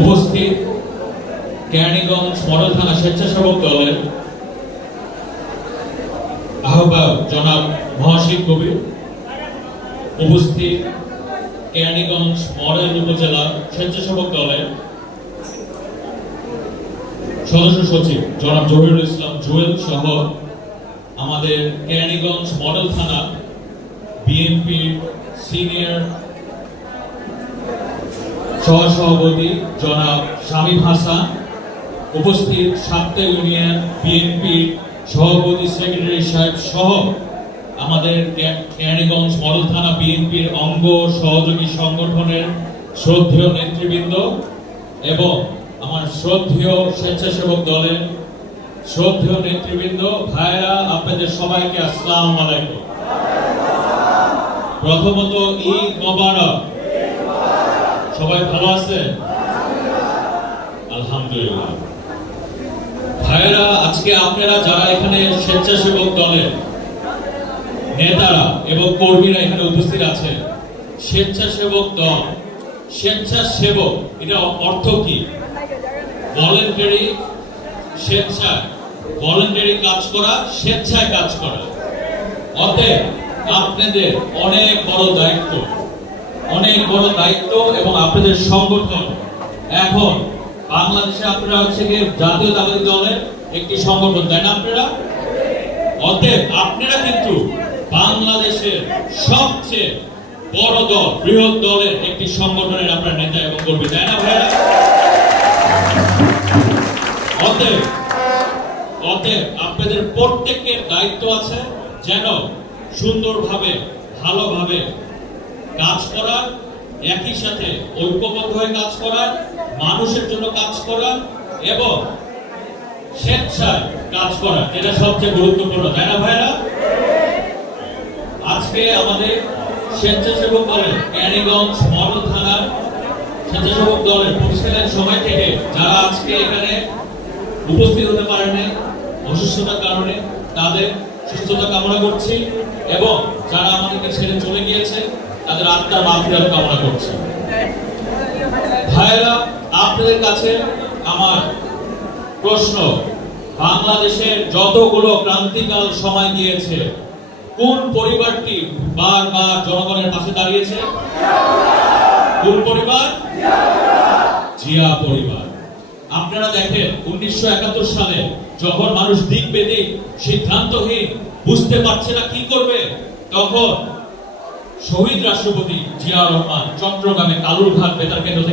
উপস্থিত কেরানীগঞ্জ মডেল থানা স্বেচ্ছাসেবক দলের আহ্বায়ক জনাব মহাশিব কবির, উপস্থিত কেরানীগঞ্জ মডেল উপজেলা স্বেচ্ছাসেবক দলের সদস্য সচিব জনাব জহিরুল ইসলাম জুয়েল সহ আমাদের কেরানীগঞ্জ মডেল থানা বিএনপি সিনিয়র সহসভাপতি জনাব শামীম হাসান, উপস্থিত সাতটা ইউনিয়ন বিএনপি সভাপতি সেক্রেটারি সাহেব সহ আমাদের কেরানীগঞ্জ মডেল থানা বিএনপির অঙ্গ সহযোগী সংগঠনের শ্রদ্ধেয় নেতৃবৃন্দ এবং আমার শ্রদ্ধেয় স্বেচ্ছাসেবক দলের শ্রদ্ধেয় নেতৃবৃন্দ, ভাইরা, আপনাদের সবাইকে আসসালামু আলাইকুম। প্রথমত ঈদ মোবারক। সবাই ভালো আছে? আলহামদুলিল্লাহ। ভাইরা, আজকে আপনারা যারা এখানে স্বেচ্ছাসেবক দলের নেতারা এবং কর্মীরা এখানে উপস্থিত আছেন, স্বেচ্ছাসেবক দল, স্বেচ্ছাসেবক এটা অর্থ কি? ভলেন্টারি, স্বেচ্ছায় ভলেন্টারি কাজ করা, স্বেচ্ছায় কাজ করা। অতএব আপনাদের অনেক বড় দায়িত্ব, এবং আপনাদের সংগঠন এখন বাংলাদেশে আপনারা হচ্ছে গিয়ে জাতীয়তাবাদী দলের একটি সংগঠন, তাই না আপনারা? অতএব আপনারা কিন্তু বাংলাদেশের সবচেয়ে বড় দল, বৃহৎ দলের একটি সংগঠনের আপনার নেতা এবং কর্মী, তাই না ভাইরা? অতএব আপনাদের প্রত্যেকের দায়িত্ব আছে যেন সুন্দরভাবে, ভালোভাবে কাজ করার, একই সাথে ঐক্যবদ্ধ হয়ে কাজ করার, মানুষের জন্য কাজ করার এবং স্বেচ্ছায় কাজ করার, এটা সবচেয়ে গুরুত্বপূর্ণ, তাই না ভাইরা? আজকে আমাদের স্বেচ্ছাসেবক দলের কেরানীগঞ্জ মডেল থানার স্বেচ্ছাসেবক দলের প্রতিষ্ঠানের সময় থেকে যারা আজকে এখানে উপস্থিত হতে পারেনি অসুস্থতার কারণে, তাদের সুস্থতা কামনা করছি এবং যারা আমাদেরকে ছেড়ে চলে গিয়েছে তাদের আত্মার মাগফিরাত কামনা করছি। ভাইরা, আপনাদের কাছে আমার প্রশ্ন, বাংলাদেশের যতগুলো ক্রান্তিকাল সময় গিয়েছে, কোন পরিবারটি বারবার জনগণের পাশে দাঁড়িয়েছে? কোন পরিবার? জিয়া পরিবার। আপনারা দেখেন 1971 সালে যখন মানুষ দিক বেদিক, সিদ্ধান্তহীন, বুঝতে পারছে না কি করবে, তখন শহীদ রাষ্ট্রপতি জিয়া রহমান চট্টগ্রামে কালুরঘাট বেতার কেন্দ্র থেকে